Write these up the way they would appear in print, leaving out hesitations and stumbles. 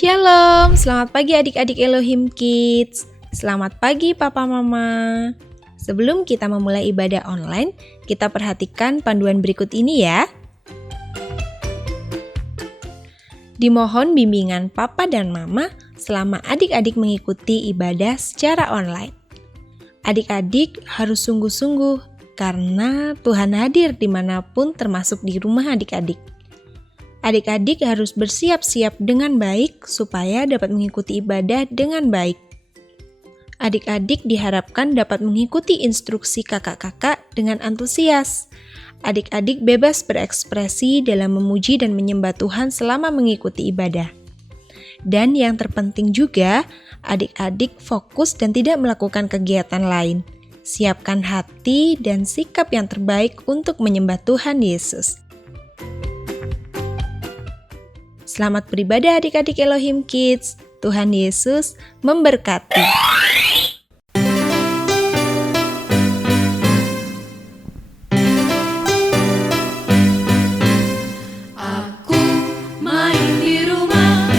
Shalom, selamat pagi adik-adik Elohim Kids. Selamat pagi Papa Mama. Sebelum kita memulai ibadah online, kita perhatikan panduan berikut ini ya. Dimohon bimbingan Papa dan Mama selama adik-adik mengikuti ibadah secara online. Adik-adik harus sungguh-sungguh karena Tuhan hadir dimanapun termasuk di rumah adik-adik. Adik-adik harus bersiap-siap dengan baik supaya dapat mengikuti ibadah dengan baik. Adik-adik diharapkan dapat mengikuti instruksi kakak-kakak dengan antusias. Adik-adik bebas berekspresi dalam memuji dan menyembah Tuhan selama mengikuti ibadah. Dan yang terpenting juga, adik-adik fokus dan tidak melakukan kegiatan lain. Siapkan hati dan sikap yang terbaik untuk menyembah Tuhan Yesus. Selamat beribadah adik-adik Elohim Kids. Tuhan Yesus memberkati. Aku main di rumah,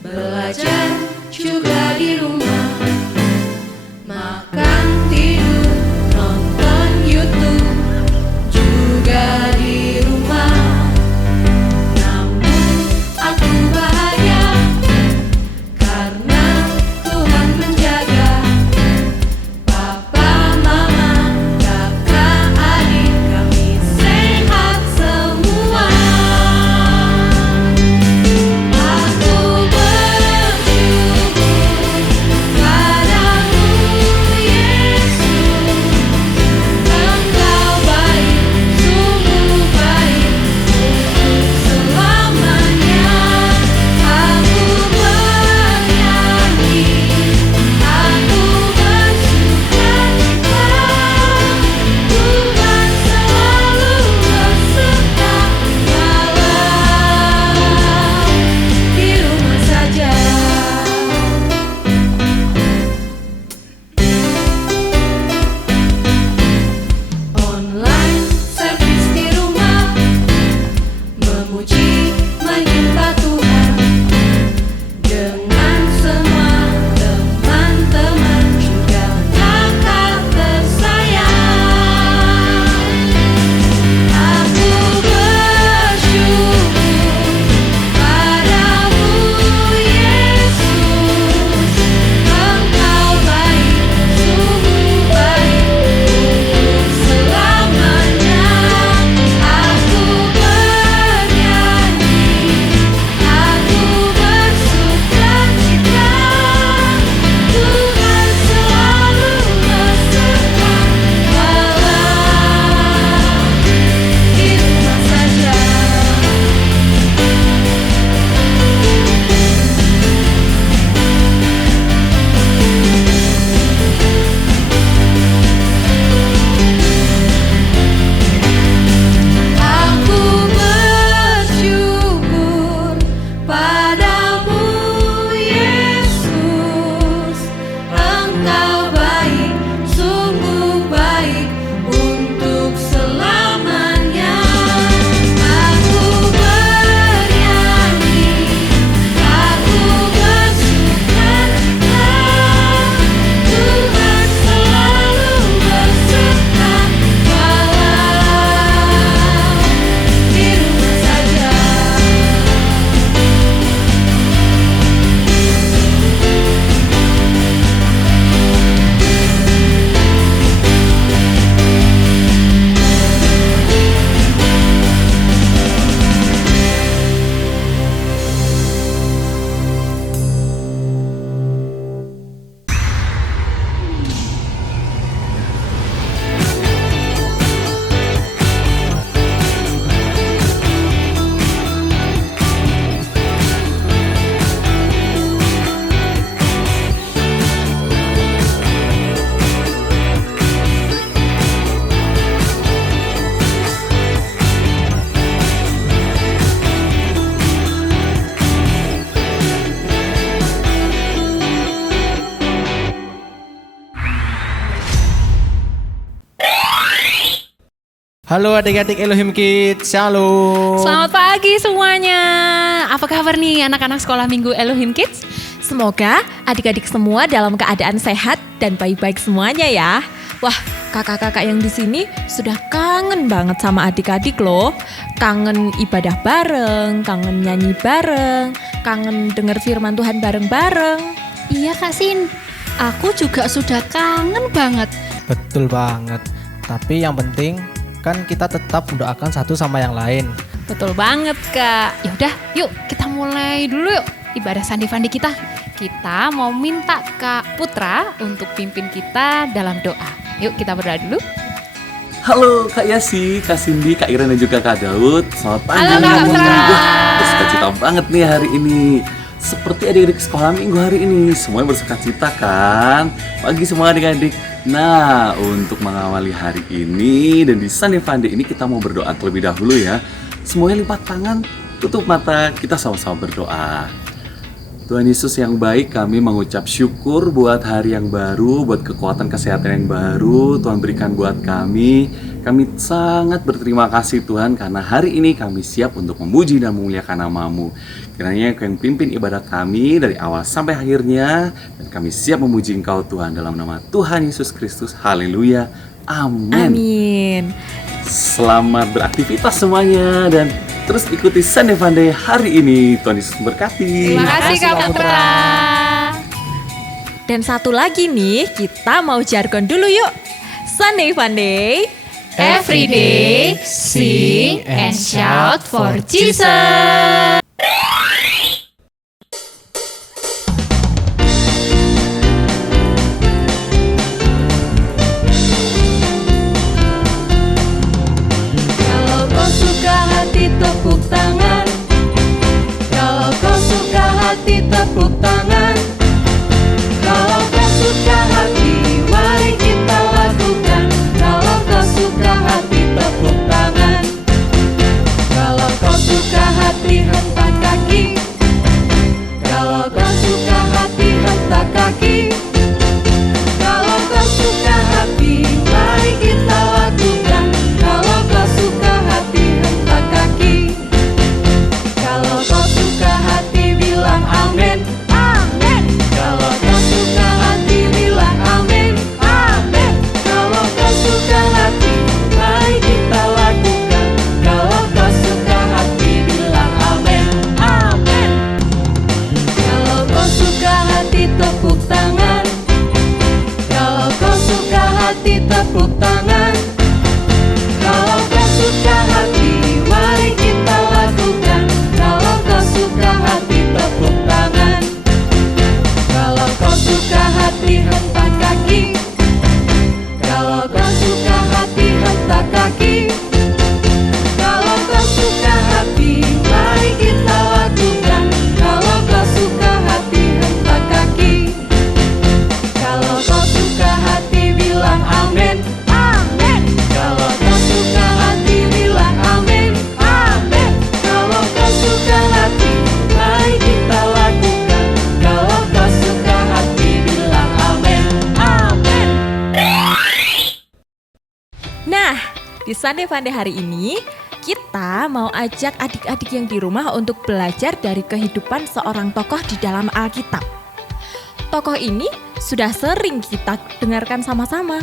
belajar juga di rumah, makan, tidur, nonton YouTube juga di rumah. Namun aku bahagia karena Tuhan Halo adik-adik Elohim Kids, shalom. Selamat pagi semuanya. Apa kabar nih anak-anak sekolah minggu Elohim Kids? Semoga adik-adik semua dalam keadaan sehat dan baik-baik semuanya ya. Wah, kakak-kakak yang di sini sudah kangen banget sama adik-adik loh. Kangen ibadah bareng, kangen nyanyi bareng, kangen denger firman Tuhan bareng-bareng. Iya Kak Sin, aku juga sudah kangen banget. Betul banget. Tapi yang penting kan kita tetap mendoakan satu sama yang lain. Betul banget Kak. Yaudah, yuk kita mulai dulu yuk ibadah sandi-fandi kita. Kita mau minta Kak Putra untuk pimpin kita dalam doa. Yuk kita berdoa dulu. Halo Kak Yasi, Kak Cindy, Kak Iren dan juga Kak Daud. Selamat pagi. Halo, Kak Putra. Wah, bersuka-cita banget nih hari ini. Seperti adik-adik sekolah minggu hari ini, semuanya bersuka-cita kan? Pagi semua adik-adik. Nah, untuk mengawali hari ini dan di Sunday Fun Day ini kita mau berdoa terlebih dahulu ya. Semuanya lipat tangan, tutup mata, kita sama-sama berdoa. Tuhan Yesus yang baik, kami mengucap syukur buat hari yang baru, buat kekuatan kesehatan yang baru Tuhan berikan buat kami. Kami sangat berterima kasih Tuhan karena hari ini kami siap untuk memuji dan memuliakan nama-Mu. Kiranya Engkau yang pimpin ibadah kami dari awal sampai akhirnya, dan kami siap memuji Engkau Tuhan dalam nama Tuhan Yesus Kristus. Haleluya. Amin. Amin. Selamat beraktivitas semuanya dan terus ikuti Sunday Fun Day hari ini. Tuhan Yesus memberkati. Terima kasih Kak Putra. Dan satu lagi nih, kita mau jargon dulu yuk. Sunday Fun Day. Every day, sing and shout for Jesus. Kalau kau suka hati tepuk tangan. Kalau kau suka hati tepuk tangan. Kalau kau suka hati, mari kita lakukan. Kalau kau suka hati tepuk tangan. Kalau kau suka hati hentak kaki. Kalau kau suka hati hentak kaki. Kalau kau suka hati, mari kita lakukan. Kalau kau suka hati hentak kaki. Kalau kau suka hati bilang amin. Amin. Kalau kau suka hati bilang amin. Amin. Kalau kau suka hati, mari kita lakukan. Kalau kau suka hati bilang amin. Amin. Kalau kau suka hati tepuk tangan. Kalau kau suka hati tepuk tangan. Kalau kau suka hati, mari kita lakukan. Kalau kau suka hati tepuk tangan. Kalau kau suka hati hentak kaki. Kalau kau suka hati hentak kaki. Kalau kau suka hati, mari kita lakukan. Kalau kau suka hati hentak kaki. Kalau kau suka hati bilang amin. Amin. Kalau kau suka hati bilang amin. Amin. Kalau kau suka hati, mari kita lakukan. Kalau kau suka hati bilang amin. Amin. Nah, di Sunday Fun Day hari ini, kita mau ajak adik-adik yang di rumah untuk belajar dari kehidupan seorang tokoh di dalam Alkitab. Tokoh ini sudah sering kita dengarkan sama-sama.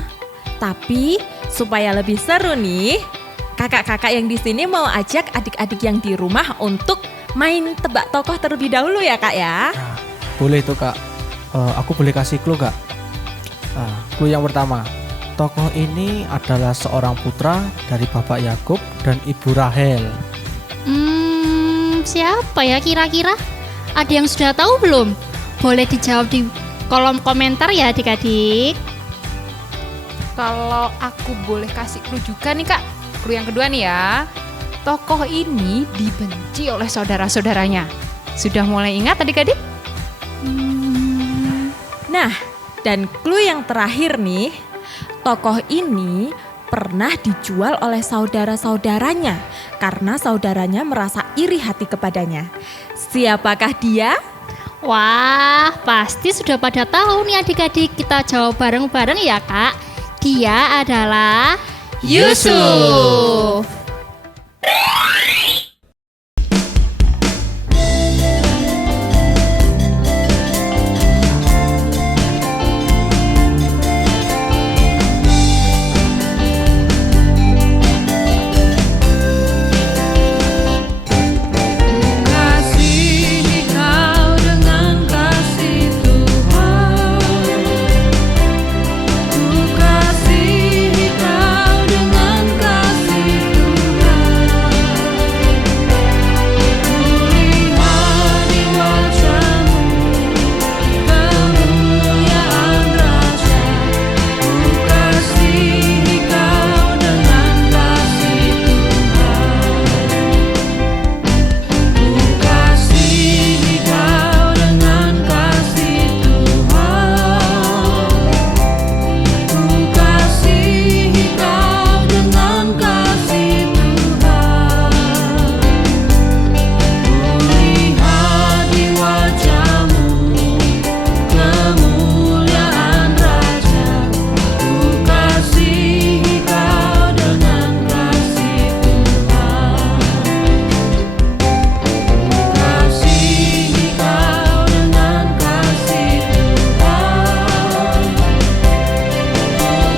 Tapi supaya lebih seru nih, kakak-kakak yang di sini mau ajak adik-adik yang di rumah untuk main tebak tokoh terlebih dahulu ya Kak ya. Boleh tuh Kak. Aku boleh kasih clue Kak? Clue yang pertama. Tokoh ini adalah seorang putra dari Bapak Yakub dan Ibu Rahel. Siapa ya kira-kira? Ada yang sudah tahu belum? Boleh dijawab di kolom komentar ya adik-adik. Kalau aku boleh kasih clue juga nih Kak. Clue yang kedua nih ya. Tokoh ini dibenci oleh saudara-saudaranya. Sudah mulai ingat adik-adik? Nah, dan clue yang terakhir nih. Tokoh ini pernah dijual oleh saudara-saudaranya karena saudaranya merasa iri hati kepadanya. Siapakah dia? Wah, pasti sudah pada tahu nih adik-adik. Kita jawab bareng-bareng ya Kak. Dia adalah Yusuf. Kasihi kau dengan kasih Tuhan. Ku kasihi kau dengan kasih Tuhan. Ku lihat di wajahmu kemuliaan Raja. Ku kasihi kau dengan kasih Tuhan. Ku kasihi kau dengan kasih Tuhan. Ku kasihi kau dengan kasih Tuhan. Ku lihat di wajahmu kemuliaan Raja. Ku kasihi kau dengan kasih Tuhan. Kasihi kau dengan kasih Tuhan.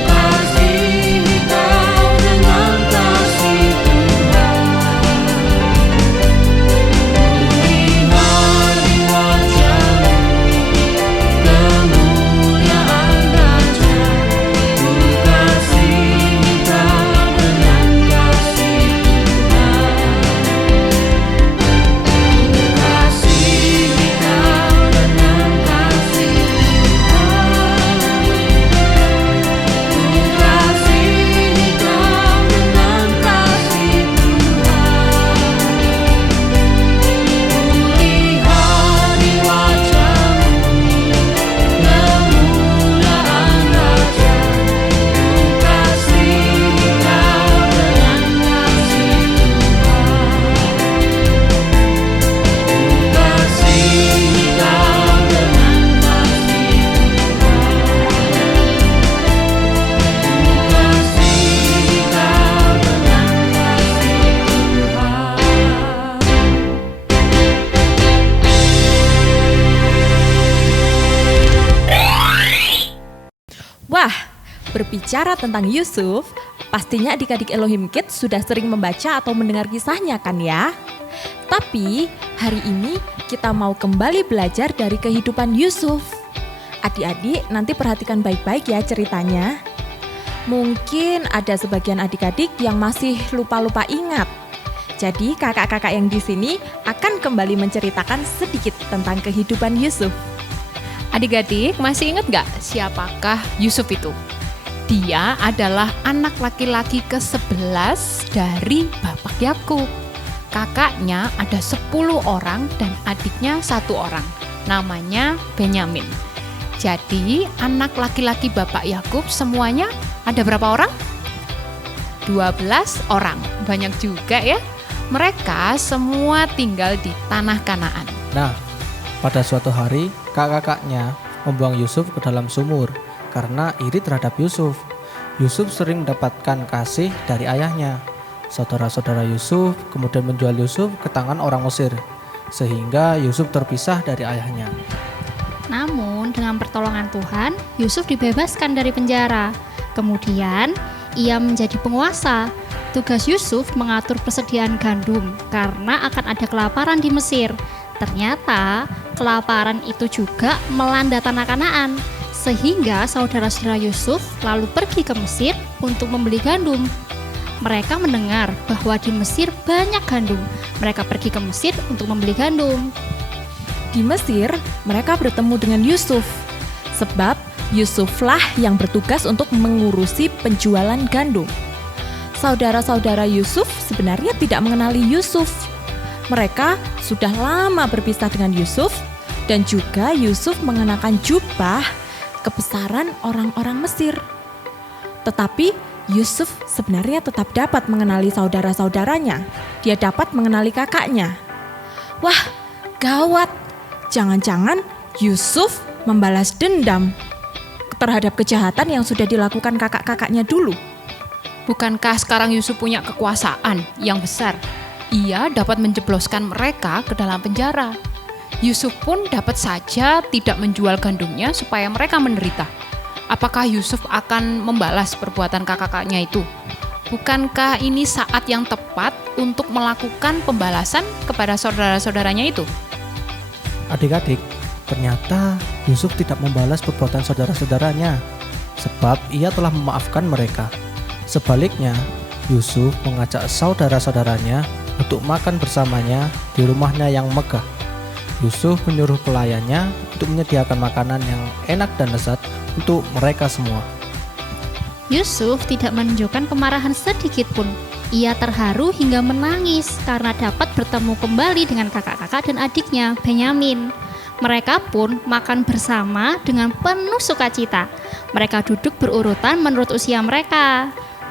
Kasihi kau dengan kasih Tuhan. Lihat di wajahmu kemuliaan Raja. Ku kasihi kau dengan kasih Tuhan. Kasihi kau dengan kasih Tuhan. Ku kasihi kau dengan kasih Tuhan. Ku lihat di wajahmu kemuliaan Raja. Ku kasihi kau dengan kasih Tuhan. Ku kasihi kau dengan kasih Wah, berbicara tentang Yusuf, pastinya adik-adik Elohim Kids sudah sering membaca atau mendengar kisahnya kan ya? Tapi hari ini kita mau kembali belajar dari kehidupan Yusuf. Adik-adik nanti perhatikan baik-baik ya ceritanya. Mungkin ada sebagian adik-adik yang masih lupa-lupa ingat. Jadi kakak-kakak yang di sini akan kembali menceritakan sedikit tentang kehidupan Yusuf. Adik-adik masih ingat nggak siapakah Yusuf itu? Dia adalah anak laki-laki ke-11 dari Bapak Yakub. Kakaknya ada 10 orang dan adiknya 1 orang. Namanya Benyamin. Jadi anak laki-laki Bapak Yakub semuanya ada berapa orang? 12 orang. Banyak juga ya. Mereka semua tinggal di tanah Kanaan. Nah, pada suatu hari kakak-kakaknya membuang Yusuf ke dalam sumur karena iri terhadap Yusuf. Yusuf sering mendapatkan kasih dari ayahnya. Saudara-saudara Yusuf kemudian menjual Yusuf ke tangan orang Mesir, sehingga Yusuf terpisah dari ayahnya. Namun dengan pertolongan Tuhan, Yusuf dibebaskan dari penjara. Kemudian ia menjadi penguasa. Tugas Yusuf mengatur persediaan gandum karena akan ada kelaparan di Mesir. Ternyata kelaparan itu juga melanda tanah Kanaan, sehingga saudara-saudara Yusuf lalu pergi ke Mesir untuk membeli gandum. Mereka mendengar bahwa di Mesir banyak gandum. Mereka pergi ke Mesir untuk membeli gandum. Di Mesir, mereka bertemu dengan Yusuf. Sebab Yusuflah yang bertugas untuk mengurusi penjualan gandum. Saudara-saudara Yusuf sebenarnya tidak mengenali Yusuf. Mereka sudah lama berpisah dengan Yusuf dan juga Yusuf mengenakan jubah kebesaran orang-orang Mesir. Tetapi Yusuf sebenarnya tetap dapat mengenali saudara-saudaranya. Dia dapat mengenali kakaknya. Wah, gawat. Jangan-jangan Yusuf membalas dendam terhadap kejahatan yang sudah dilakukan kakak-kakaknya dulu. Bukankah sekarang Yusuf punya kekuasaan yang besar? Ia dapat menjebloskan mereka ke dalam penjara. Yusuf pun dapat saja tidak menjual gandumnya supaya mereka menderita. Apakah Yusuf akan membalas perbuatan kakak-kakaknya itu? Bukankah ini saat yang tepat untuk melakukan pembalasan kepada saudara-saudaranya itu? Adik-adik, ternyata Yusuf tidak membalas perbuatan saudara-saudaranya, sebab ia telah memaafkan mereka. Sebaliknya, Yusuf mengajak saudara-saudaranya untuk makan bersamanya di rumahnya yang megah. Yusuf menyuruh pelayannya untuk menyediakan makanan yang enak dan lezat untuk mereka semua. Yusuf tidak menunjukkan kemarahan sedikit pun. Ia terharu hingga menangis karena dapat bertemu kembali dengan kakak-kakak dan adiknya, Benyamin. Mereka pun makan bersama dengan penuh sukacita. Mereka duduk berurutan menurut usia mereka.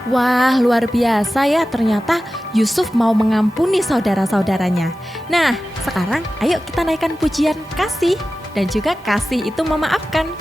Wah, luar biasa ya, ternyata Yusuf mau mengampuni saudara-saudaranya. Nah, sekarang ayo kita naikkan pujian kasih, dan juga kasih itu memaafkan.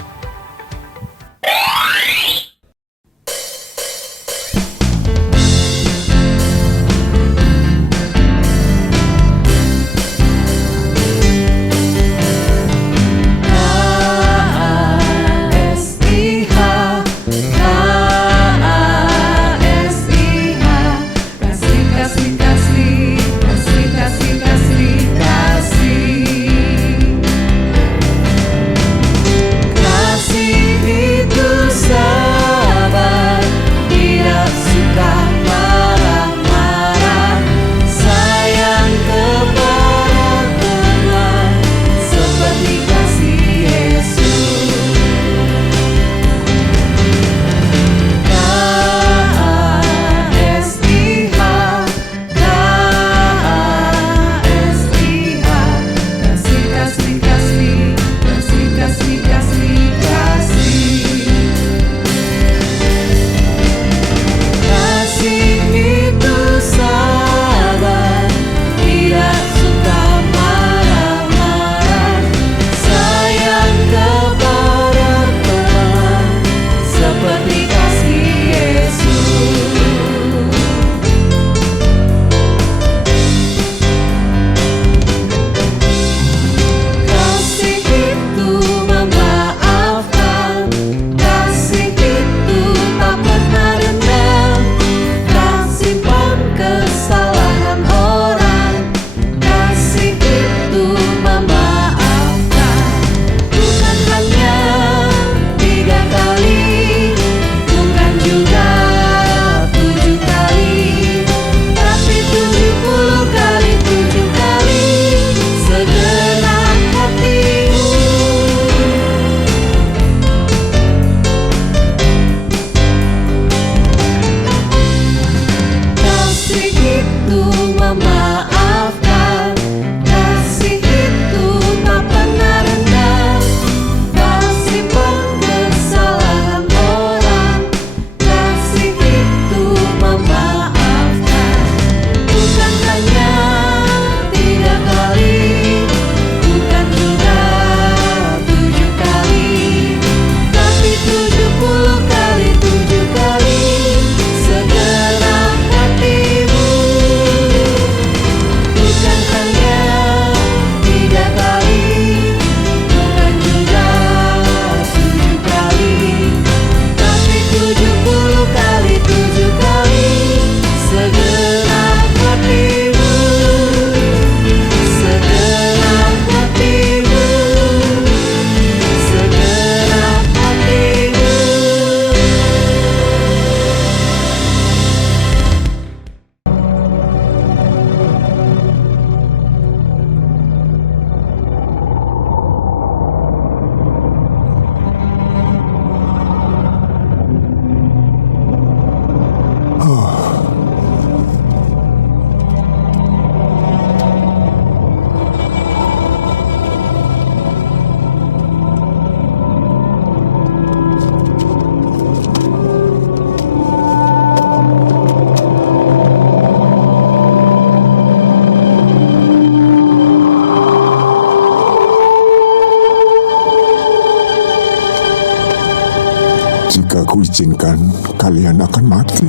Jika kuizinkan, kalian akan mati.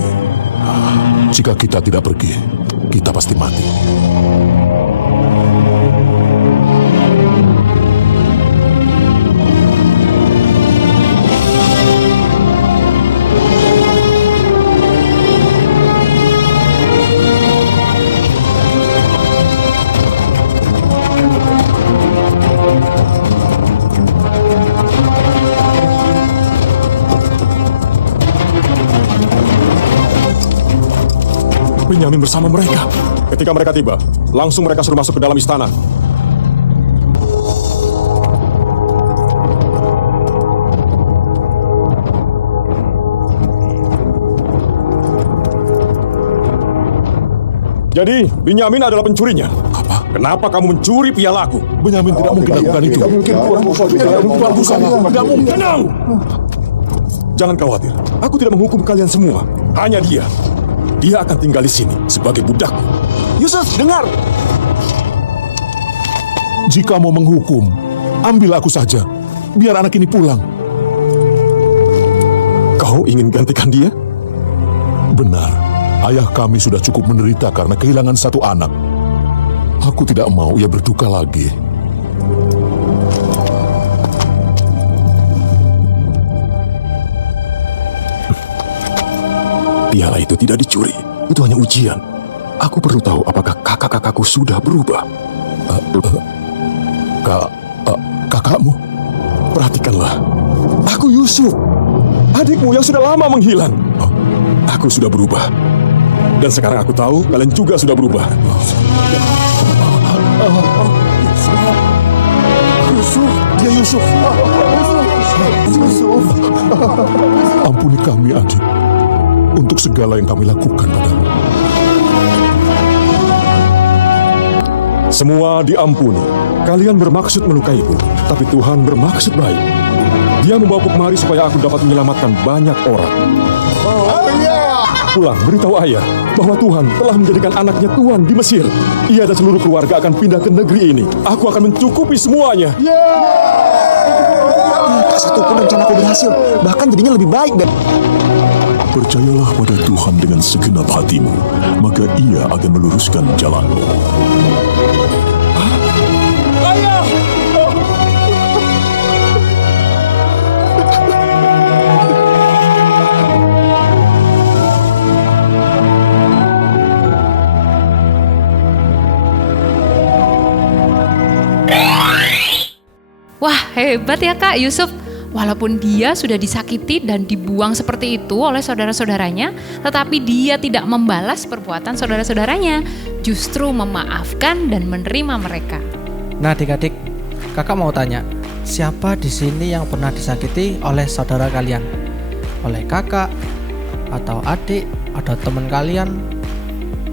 Jika kita tidak pergi, kita pasti mati. Benyamin bersama mereka. Ketika mereka tiba, langsung mereka suruh masuk ke dalam istana. Jadi, Benyamin adalah pencurinya. Apa? Kenapa kamu mencuri pialaku? Benyamin tidak mungkin lakukan itu. Tidak mungkin, Tidak mungkin. Jangan khawatir. Aku tidak menghukum kalian semua. Hanya dia. Dia akan tinggal di sini sebagai budakku. Yusuf, dengar! Jika mau menghukum, ambil aku saja. Biar anak ini pulang. Kau ingin gantikan dia? Benar. Ayah kami sudah cukup menderita karena kehilangan satu anak. Aku tidak mau ia berduka lagi. Piala itu tidak dicuri. Itu hanya ujian. Aku perlu tahu apakah kakak-kakakku sudah berubah. Kakakmu? Perhatikanlah. Aku Yusuf. Adikmu yang sudah lama menghilang. Aku sudah berubah. Dan sekarang aku tahu kalian juga sudah berubah. Yusuf. Dia Yusuf. Yusuf. Ampuni kami, adik. Untuk segala yang kami lakukan padamu. Semua diampuni. Kalian bermaksud melukaiku, tapi Tuhan bermaksud baik. Dia membawaku kemari supaya aku dapat menyelamatkan banyak orang. Pulang, beritahu ayah bahwa Tuhan telah menjadikan anaknya tuan di Mesir. Ia dan seluruh keluarga akan pindah ke negeri ini. Aku akan mencukupi semuanya. Tak satupun rencanaku berhasil. Bahkan jadinya lebih baik. Percayalah pada Tuhan dengan segenap hatimu, maka Ia akan meluruskan jalanmu. Ayah! Wah, hebat ya Kak Yusuf. Walaupun dia sudah disakiti dan dibuang seperti itu oleh saudara-saudaranya, tetapi dia tidak membalas perbuatan saudara-saudaranya, justru memaafkan dan menerima mereka. Nah adik-adik, kakak mau tanya, siapa di sini yang pernah disakiti oleh saudara kalian? Oleh kakak, atau adik, atau teman kalian?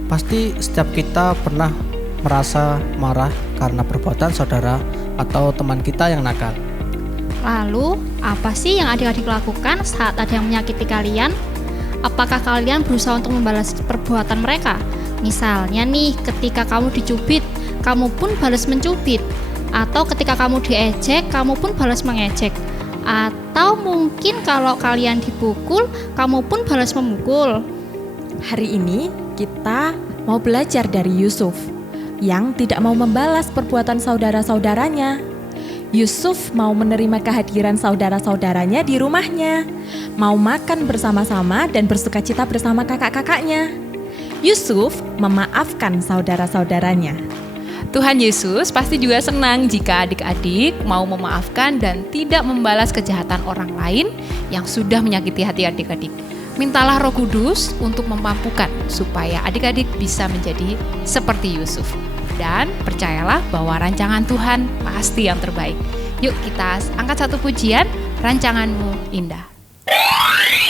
Pasti setiap kita pernah merasa marah karena perbuatan saudara atau teman kita yang nakal. Lalu, apa sih yang adik-adik lakukan saat ada yang menyakiti kalian? Apakah kalian berusaha untuk membalas perbuatan mereka? Misalnya nih, ketika kamu dicubit, kamu pun balas mencubit. Atau ketika kamu diejek, kamu pun balas mengejek. Atau mungkin kalau kalian dipukul, kamu pun balas memukul. Hari ini kita mau belajar dari Yusuf yang tidak mau membalas perbuatan saudara-saudaranya. Yusuf mau menerima kehadiran saudara-saudaranya di rumahnya, mau makan bersama-sama dan bersukacita bersama kakak-kakaknya. Yusuf memaafkan saudara-saudaranya. Tuhan Yesus pasti juga senang jika adik-adik mau memaafkan dan tidak membalas kejahatan orang lain yang sudah menyakiti hati adik-adik. Mintalah Roh Kudus untuk memampukan supaya adik-adik bisa menjadi seperti Yusuf. Dan percayalah bahwa rancangan Tuhan pasti yang terbaik. Yuk kita angkat satu pujian, Rancanganmu Indah. Selami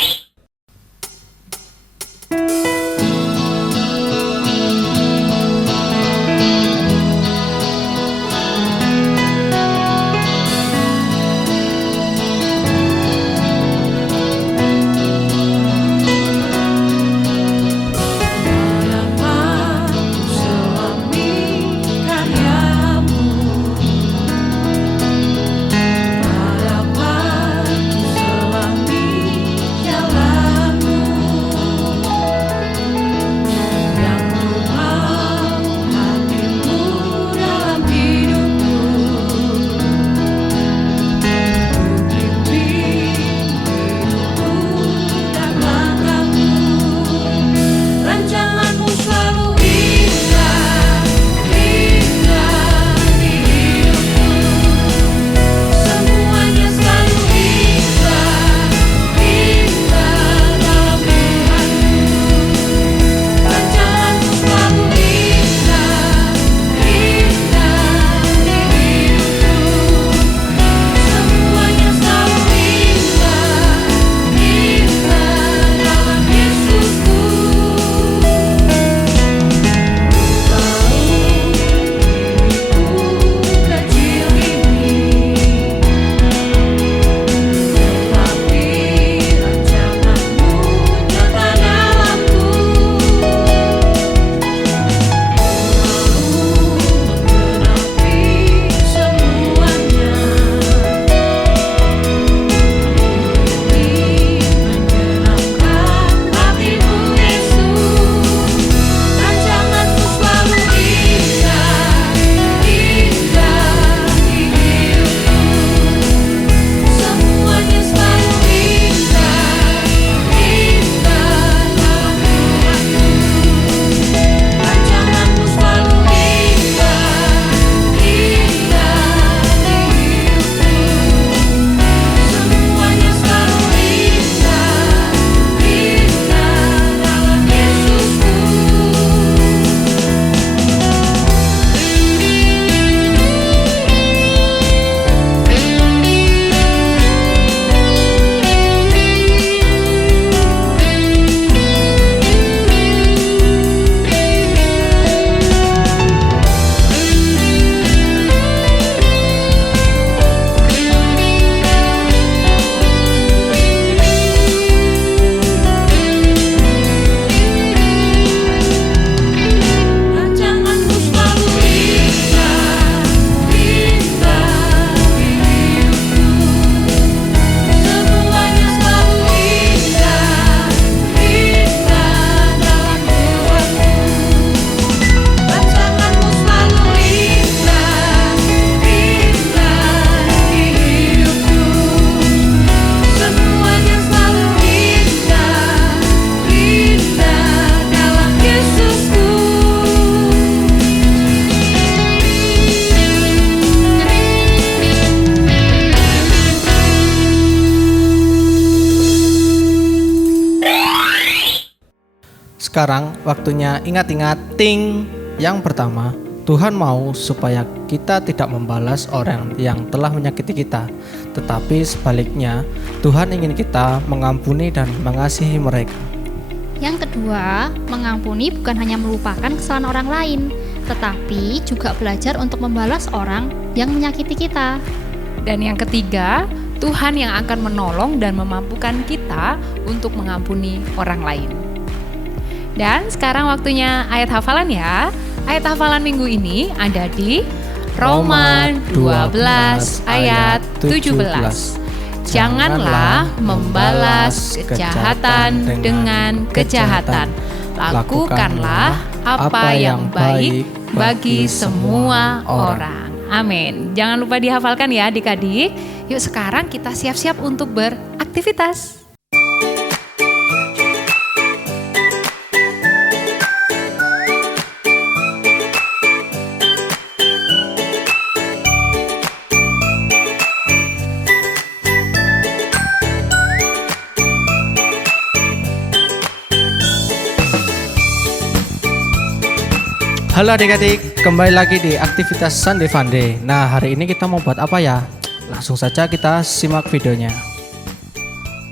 Sekarang waktunya ingat-ingat ting. Yang pertama, Tuhan mau supaya kita tidak membalas orang yang telah menyakiti kita, tetapi sebaliknya Tuhan ingin kita mengampuni dan mengasihi mereka. Yang kedua, mengampuni bukan hanya melupakan kesalahan orang lain, tetapi juga belajar untuk membalas orang yang menyakiti kita. Dan yang ketiga, Tuhan yang akan menolong dan memampukan kita untuk mengampuni orang lain. Dan sekarang waktunya ayat hafalan ya. Ayat hafalan minggu ini ada di Roma 12 ayat 17. Janganlah membalas kejahatan dengan kejahatan. Lakukanlah apa yang baik bagi semua orang. Amin. Jangan lupa dihafalkan ya adik-adik. Yuk sekarang kita siap-siap untuk beraktivitas. Halo adik-adik, kembali lagi di aktivitas Sunday Funday. Nah, hari ini kita mau buat apa ya? Langsung saja kita simak videonya.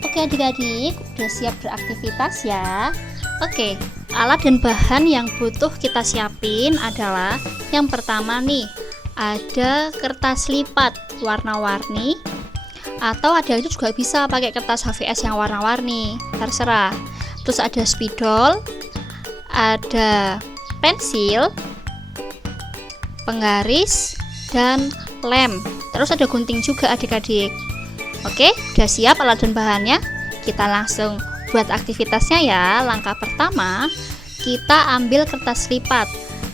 Oke adik-adik, udah siap beraktivitas ya? Oke, alat dan bahan yang butuh kita siapin adalah yang pertama nih, ada kertas lipat warna-warni, atau adik-adik juga bisa pakai kertas HVS yang warna-warni, terserah. Terus ada spidol, ada pensil, penggaris, dan lem. Terus ada gunting juga adik-adik. Oke, udah siap alat dan bahannya? Kita langsung buat aktivitasnya ya. Langkah pertama, kita ambil kertas lipat.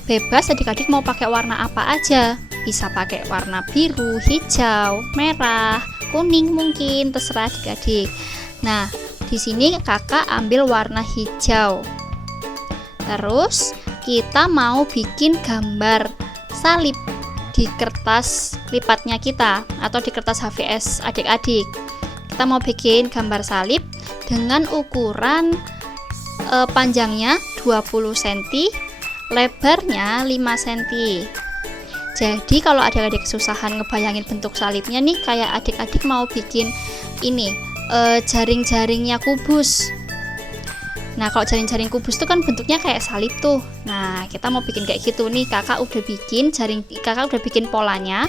Bebas adik-adik mau pakai warna apa aja. Bisa pakai warna biru, hijau, merah, kuning mungkin, terserah adik-adik. Nah, di sini kakak ambil warna hijau. Terus kita mau bikin gambar salib di kertas lipatnya kita atau di kertas HVS adik-adik. Kita mau bikin gambar salib dengan ukuran panjangnya 20 cm, lebarnya 5 cm. Jadi kalau adik-adik kesusahan ngebayangin bentuk salibnya nih, kayak adik-adik mau bikin ini jaring-jaringnya kubus. Nah, kalau jaring-jaring kubus itu kan bentuknya kayak salib tuh. Nah, kita mau bikin kayak gitu nih. Kakak udah bikin polanya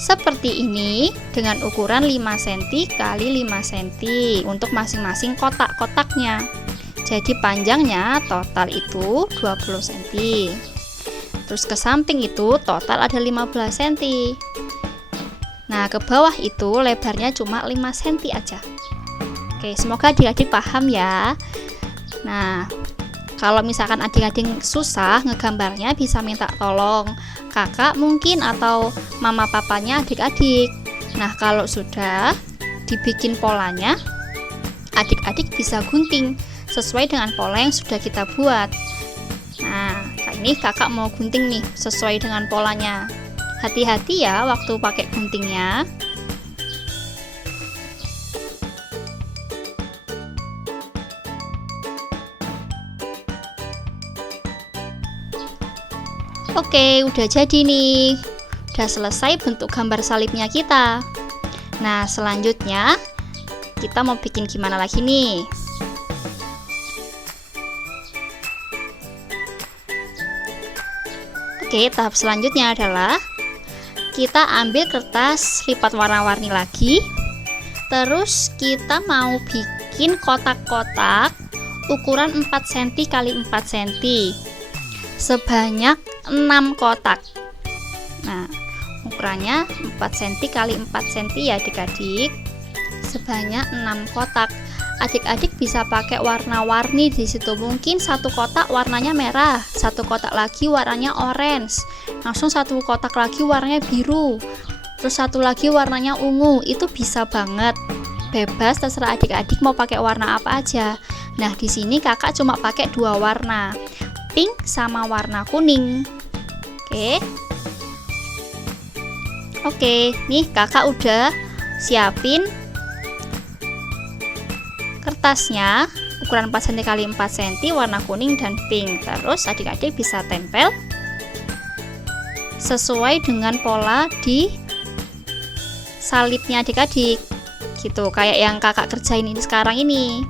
seperti ini dengan ukuran 5 cm kali 5 cm untuk masing-masing kotak-kotaknya. Jadi panjangnya total itu 20 cm. Terus ke samping itu total ada 15 cm. Nah, ke bawah itu lebarnya cuma 5 cm aja. Oke, semoga adik-adik paham ya. Nah, kalau misalkan adik-adik susah ngegambarnya, bisa minta tolong kakak mungkin atau mama papanya adik-adik. Nah, kalau sudah dibikin polanya, adik-adik bisa gunting sesuai dengan pola yang sudah kita buat. Nah, ini kakak mau gunting nih sesuai dengan polanya. Hati-hati ya waktu pakai guntingnya. Oke, udah jadi nih. Udah selesai bentuk gambar salibnya kita. Nah, selanjutnya kita mau bikin gimana lagi nih? Oke, tahap selanjutnya adalah kita ambil kertas lipat warna-warni lagi. Terus kita mau bikin kotak-kotak ukuran 4 cm x 4 cm. Sebanyak 6 kotak. Nah, ukurannya 4 cm x 4 cm ya adik-adik. Sebanyak 6 kotak. Adik-adik bisa pakai warna-warni di situ. Mungkin satu kotak warnanya merah, satu kotak lagi warnanya orange, langsung satu kotak lagi warnanya biru, terus satu lagi warnanya ungu. Itu bisa banget. Bebas terserah adik-adik mau pakai warna apa aja. Nah, di sini kakak cuma pakai 2 warna. Pink sama warna kuning. Oke, nih kakak udah siapin kertasnya, ukuran 4 cm x 4 cm, warna kuning dan pink. Terus adik-adik bisa tempel sesuai dengan pola di salibnya adik-adik. Gitu, kayak yang kakak kerjain ini sekarang ini.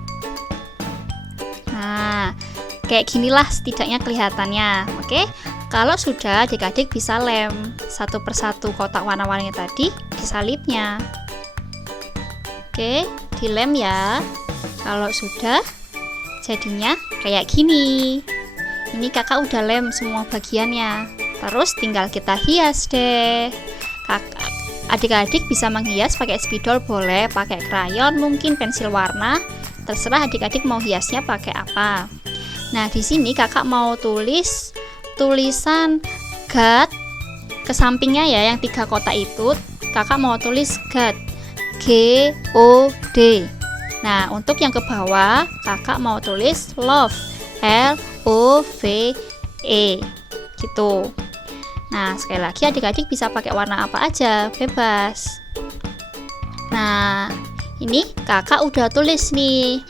Nah, kayak ginilah setidaknya kelihatannya. Oke, kalau sudah adik-adik bisa lem satu persatu kotak warna-warni tadi di salibnya. Oke, dilem ya. Kalau sudah, jadinya kayak gini. Ini kakak udah lem semua bagiannya. Terus tinggal kita hias deh. Adik-adik bisa menghias pakai spidol boleh, pakai krayon mungkin, pensil warna. Terserah adik-adik mau hiasnya pakai apa. Nah, di sini kakak mau tulis tulisan God ke sampingnya ya, yang 3 kotak itu. Kakak mau tulis God, G-O-D. Nah, untuk yang ke bawah kakak mau tulis love, L-O-V-E gitu. Nah, sekali lagi adik-adik bisa pakai warna apa aja, bebas. Nah, ini kakak udah tulis nih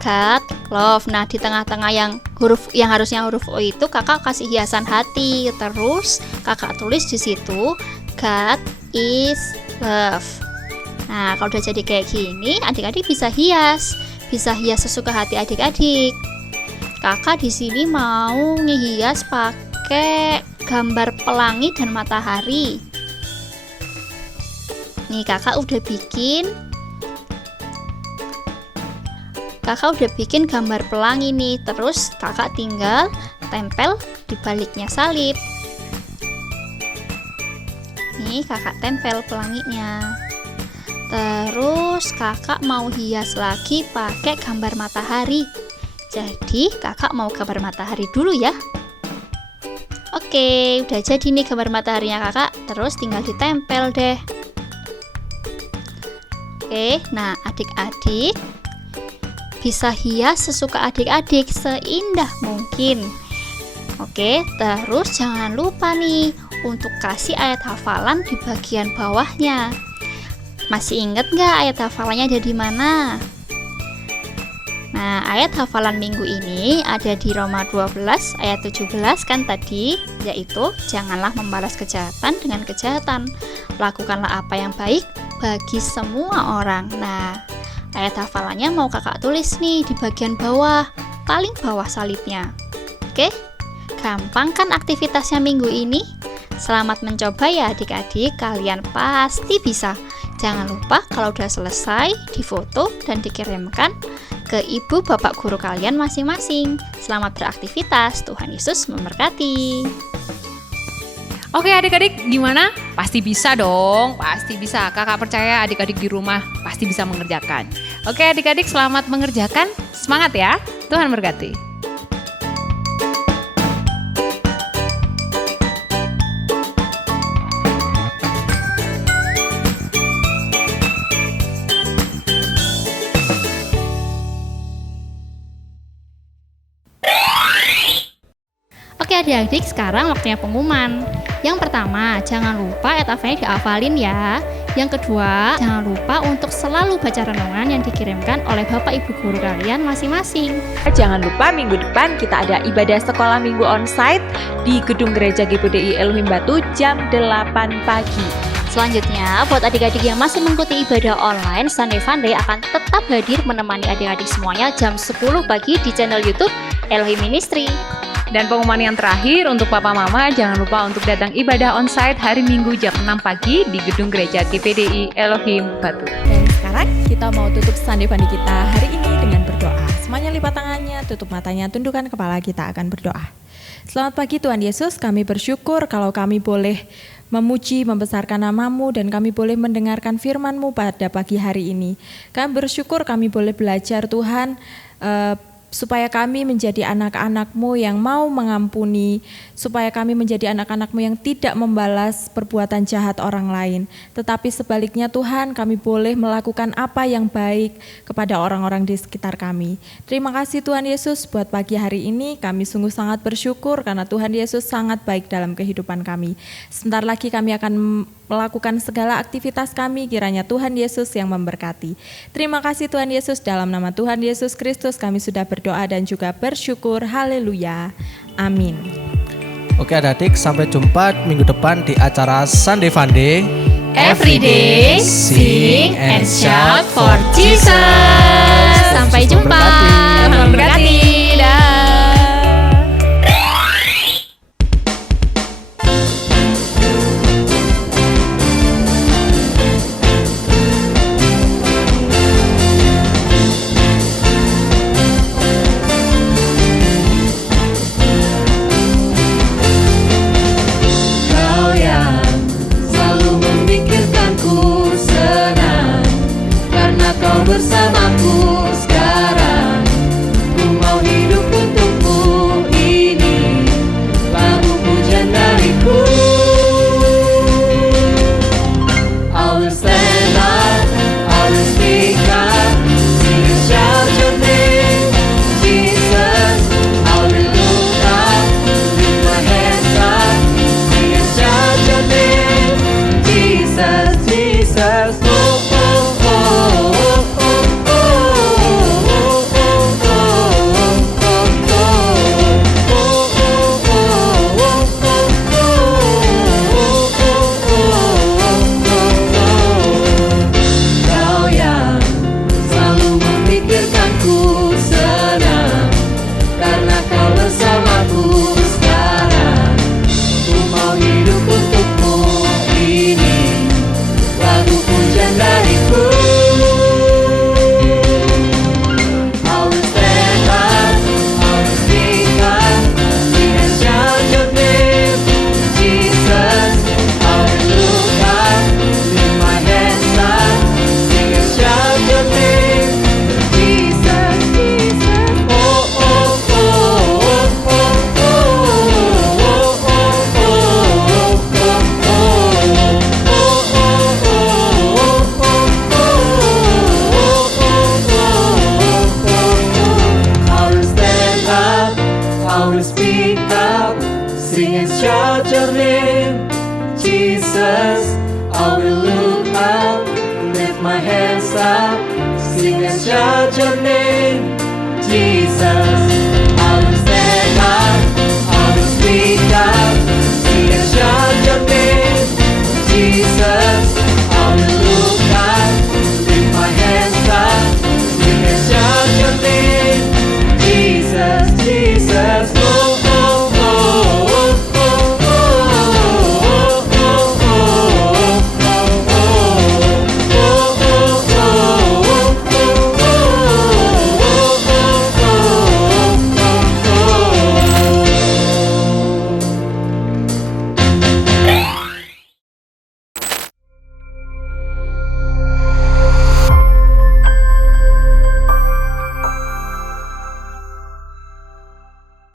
God, love. Nah, di tengah-tengah yang harusnya huruf O itu kakak kasih hiasan hati. Terus kakak tulis di situ God is love. Nah, kalau udah jadi kayak gini, adik-adik bisa hias sesuka hati adik-adik. Kakak di sini mau ngehias pakai gambar pelangi dan matahari. Nih, kakak udah bikin gambar pelangi nih. Terus kakak tinggal tempel di baliknya salib. Nih, kakak tempel pelanginya. Terus kakak mau hias lagi pakai gambar matahari. Jadi kakak mau gambar matahari dulu ya. Oke, udah jadi nih gambar mataharinya kakak. Terus tinggal ditempel deh. Oke, nah adik-adik bisa hias sesuka adik-adik, seindah mungkin. Oke, terus jangan lupa nih untuk kasih ayat hafalan di bagian bawahnya. Masih inget nggak ayat hafalannya ada di mana? Nah, ayat hafalan minggu ini ada di Roma 12 ayat 17 kan tadi, yaitu janganlah membalas kejahatan dengan kejahatan. Lakukanlah apa yang baik bagi semua orang. Nah, ayat hafalannya mau kakak tulis nih di bagian bawah, paling bawah salibnya. Oke, gampang kan aktivitasnya minggu ini? Selamat mencoba ya adik-adik, kalian pasti bisa. Jangan lupa kalau udah selesai difoto dan dikirimkan ke ibu bapak guru kalian masing-masing. Selamat beraktivitas, Tuhan Yesus memberkati. Oke adik-adik, gimana? Pasti bisa dong, pasti bisa. Kakak percaya adik-adik di rumah pasti bisa mengerjakan. Oke adik-adik, selamat mengerjakan. Semangat ya, Tuhan berkati. Oke adik-adik, sekarang waktunya pengumuman. Yang pertama, jangan lupa ayat hafalannya dihafalin ya. Yang kedua, jangan lupa untuk selalu baca renungan yang dikirimkan oleh Bapak Ibu Guru kalian masing-masing. Jangan lupa minggu depan kita ada ibadah sekolah minggu onsite di Gedung Gereja GPDI Elohim Batu jam 8 pagi. Selanjutnya, buat adik-adik yang masih mengikuti ibadah online, Sunday Funday akan tetap hadir menemani adik-adik semuanya jam 10 pagi di channel YouTube Elohim Ministry. Dan pengumuman yang terakhir untuk Papa Mama, jangan lupa untuk datang ibadah onsite hari Minggu jam 6 pagi di Gedung Gereja GPDI Elohim Batu. Dan sekarang kita mau tutup Sunday Funday kita hari ini dengan berdoa. Semuanya lipat tangannya, tutup matanya, tundukkan kepala, kita akan berdoa. Selamat pagi Tuhan Yesus, kami bersyukur kalau kami boleh memuji, membesarkan nama-Mu, dan kami boleh mendengarkan firman-Mu pada pagi hari ini. Kami bersyukur kami boleh belajar Tuhan, supaya kami menjadi anak-anak-Mu yang mau mengampuni, supaya kami menjadi anak-anak-Mu yang tidak membalas perbuatan jahat orang lain. Tetapi sebaliknya Tuhan, kami boleh melakukan apa yang baik kepada orang-orang di sekitar kami. Terima kasih Tuhan Yesus buat pagi hari ini, kami sungguh sangat bersyukur karena Tuhan Yesus sangat baik dalam kehidupan kami. Sebentar lagi kami akan melakukan segala aktivitas kami. Kiranya Tuhan Yesus yang memberkati. Terima kasih Tuhan Yesus, dalam nama Tuhan Yesus Kristus kami sudah berdoa dan juga bersyukur. Haleluya. Amin. Oke adik-adik, sampai jumpa minggu depan di acara Sunday Funday. Every day, sing and shout for Jesus. Sampai jumpa. Tuhan memberkati. Dah. Kau yang selalu memikirkanku senang, karena kau bersamaku sekarang. Ku mau hidup untukmu, ini lagu pujian dariku. I will stand up, I will speak up, sing and shout your name, Jesus. I will look up, lift my hands up, sing and shout your name, Jesus, Jesus. Oh, oh, oh, oh, oh, oh, oh, Kau yang selalu memikirkanku senang, karena kau bersamaku sekarang. Ku mau hidup untukmu, ini lagu pujian dariku. I will stand up, I will speak up, sing and shout your name, Jesus. I will look up, lift my hands up, sing and shout your name, Jesus, Jesus. Oh, oh, oh, oh, oh, oh, oh, I will stand up, I will speak up, sing and shout your name, Jesus. I will look up, lift my hands up, sing and shout your name, Jesus.